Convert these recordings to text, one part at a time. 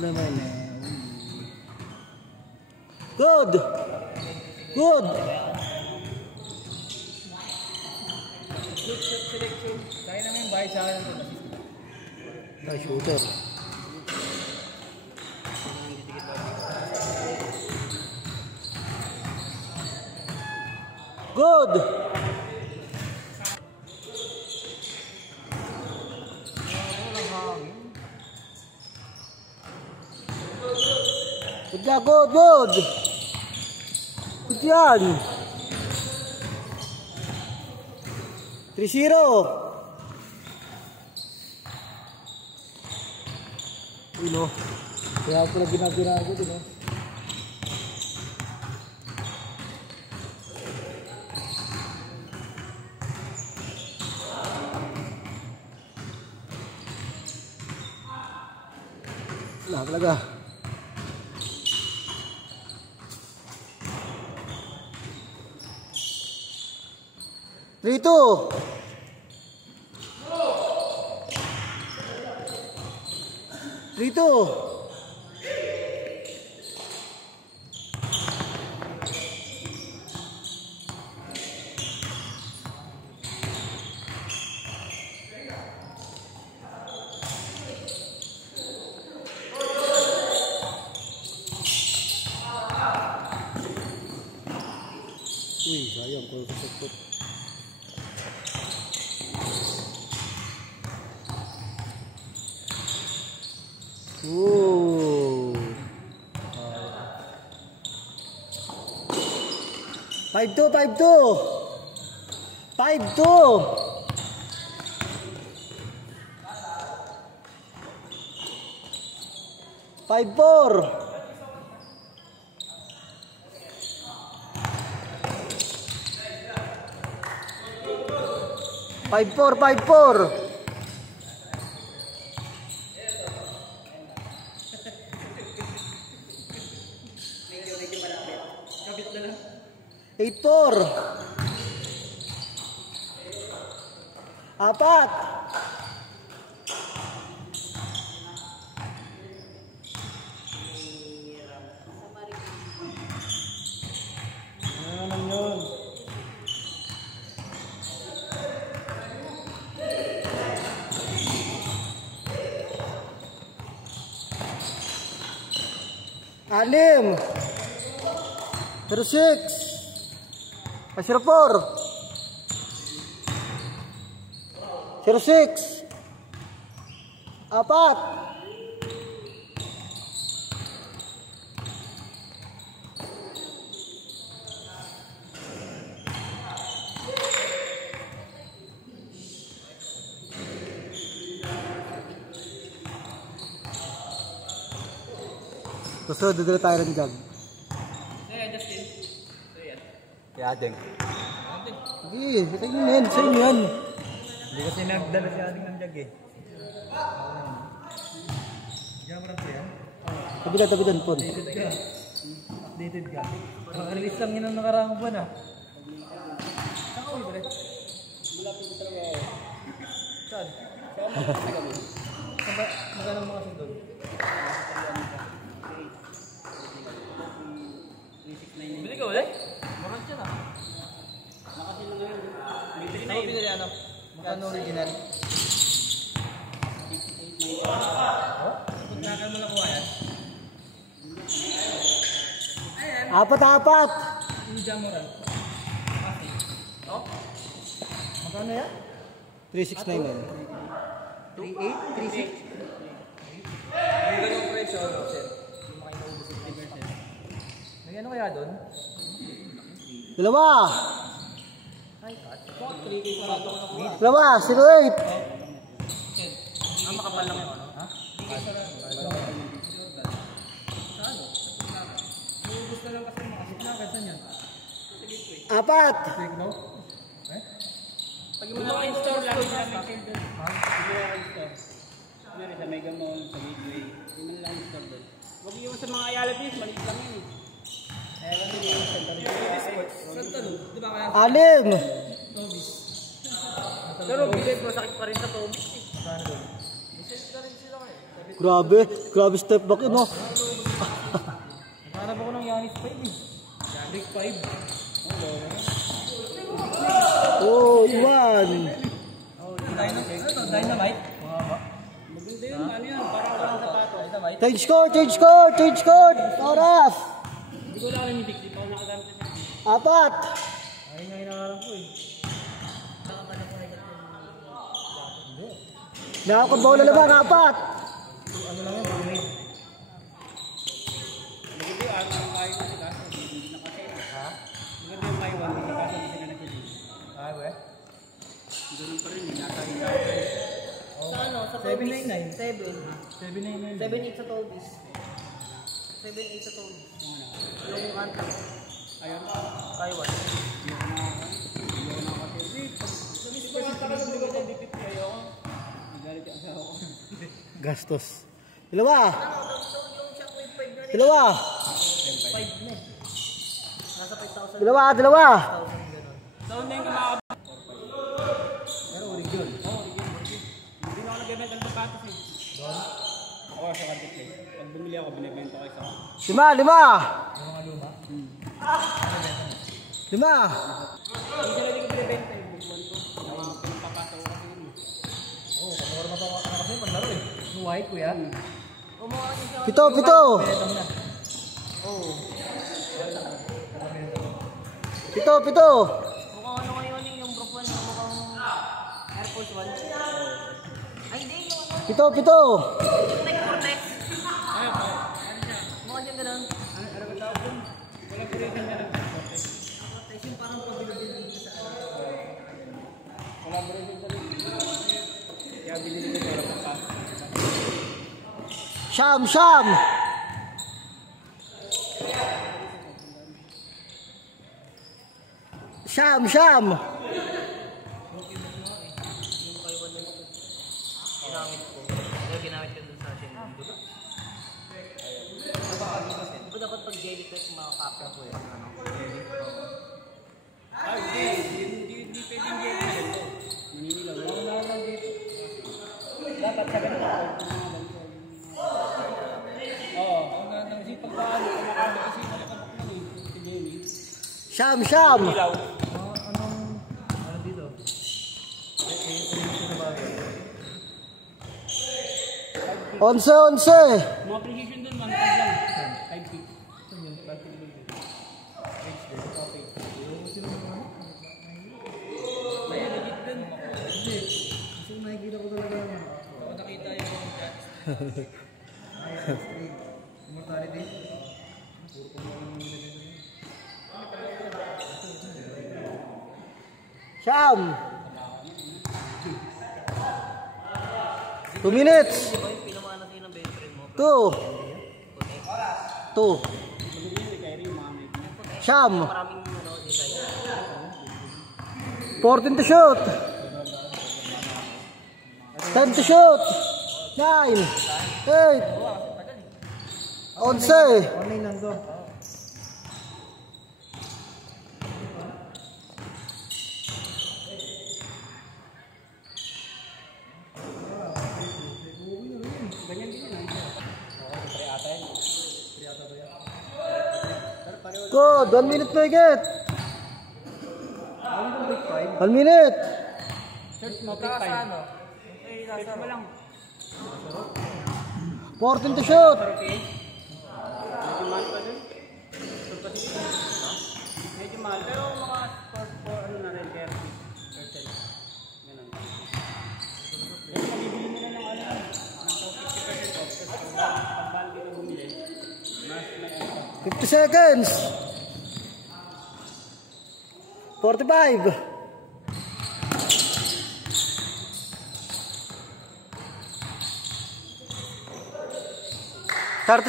naman eh. Good! Good! Good shot selection. Kaya naman yung bayad sa akin. Ay, shooter. Good! Good ka, good, good! Good yan! 3-0! Ulo. Kaya pala ginagiraan ko din, oh. Wala talaga. Rito. Rito. Uy, sayang kalau keseput. Ooh. 5-2, 5-2. 5-2. 5-4. 5-4, 5-4. Kapit na lang. 8-4. 4. Ano yun? Alim. 06. 04. 06. 4. Gusto dudula tayo rin dyan. Justin. Yan. Kaya Adeng. Sige, kita nyo yan. Sa inyo yan. Hindi kasi nagdala si Adeng ng jag eh. Diyan mo lang siya? Tabi doon po. Updated ka. Release lang yun ang nakaraang buwan ah. Saan ka uwi ba rin? Malapit ko talaga eh. Saan? Magkano mga sundod? Bili ka ulit? Marang siya na. Nakasilo na yun. Ano pinili ano? Magkano original? 88.9. Punta ka mo lang kuha yan? 4. Yung Jamoran. Oh? Magkano yan? 369 yan. 38? 36? Yung ganong presyo, sir. Yung makainaubos 50%. May ano kaya doon? 2. Ay, cut. 3K parado ko na kuha. 2, 08. Makapal lang yung ano? Ha? Ubus na lang kasi makasip na. Saan yan? 4. Click no? Eh? Pag yung mga in-store lang sa McKill. Ha? Pag yung mga in-store. Meron sa Mega Mall, sa Midway. Hindi man lang in-store doon. Huwag yung sa mga Ayala Place, maliit lang yun. Eh, wala din yung in-store. Saan tanong? Di ba kaya? 6. Tobis. Pero bilis, masakit pa rin sa Tobis. Magkano doon? Isip na rin sila kayo. Grabe step back yun, no? Hanap ako ng Yanis 5 eh. Yanis 5. Oh, iwan. Dynamite? Maganda yun, ano yan, parang walang sapato. Change court! Oras! Hindi ko lang yung big, di pa ako nakagamit na siya. 4. Ay nga inaharap ko eh. Nakakabawal na naman, 4. Ano lang yan, pag-made. Maganda yung araw ng kayo kasi kaso, hindi na kasi. Ha? Maganda yung kayo, hindi na kaso, hindi na nagsilig. Ah, we? Ganun pa rin, nasa ilaw. Sa ano? Sa 799? 7. 799. 7-8 sa Tobis. 7-8 sa Tobis. Yung kanta. Ayun. Taiwan. Gastos. Dalawa. 5 na eh. Nasa 5,000. Dalawa. Saan na yung kumakabot? Pero original. Oo, original. Hindi na ako nag-event ng sapatos eh. Doon? Ako sa marketplace. Pag bumili ako, binibenta ko isa. 5. Yung mga luma? Lima. Hindi na din ko binibenta yung buwan ko. Pinapapataw ko kasi yun. Oo, kamura pa ako kasi panlaro eh. Yung white ko yan. Pito. Oo. Pito. Mukhang ano ngayon yung Brook 1, mukhang Air Force 1. Ay, hindi yung ano. Pito. Yung Nike Cortex. Ayun pa. Mukhang dyan ganun. Ano ba tawag dun? Collaboration na lang. Cortex yung parang pag-bilbil dito sa ano. Collaboration sa rin. Kaya binili ko pero pa. Syam. Ginamit ko dun sa Shenmue. Di ba dapat pag jelly test makakapya ko yun? Hindi pwedeng jelly dito. Maninilaw. Wala lang dito. Dapat sa ganun ako. Oo. Kasi pagpaano, kumakalo kasi malakabok mo eh. Si Jenny. Syam. Ilaw. Ano dito? Onse. Mga precision dun, 1 lang. 5 feet. Yung plastic ball dito. Okay. May legit dun. Hindi. Kasi nakikita ko talaga naman. Oo, nakita yung chat. Immortality. Syam. 2 minutes. Di ba yung pinamaan natin ng best friend mo? 2. Syam. Maraming ano, design. 14 to shoot. 10 to shoot. 9. 8. 11. Online lang to. Ganyan din yun. Pre ata yan. Good. 1 minute to get. 1 minute. Search mo, pick time. Search mo lang. 14 to shoot. Medyo mahal pa dun. Medyo mahal. Pero mga for ano na rin, 30%. Ganun. Pero mabibili mo na ng ano, ng 50% off. Kasi pag balik ka bumili, mas may ano. 50 seconds. 45.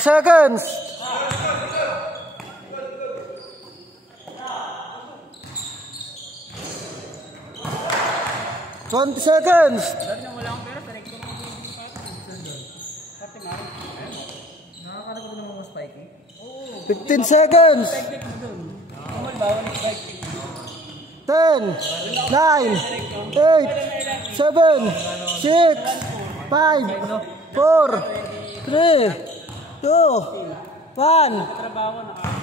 Seconds. 20 seconds. Dahil na wala akong pera, direct ko naman yung pati mahal. Nakakala ko din ng mga spiky? Oo. 15 seconds. Spike mo dun. Kamal ba? Walang spike. 10, 9, 8, 7, 6, 5, 4, 3, 2, 1. Trabaho, naka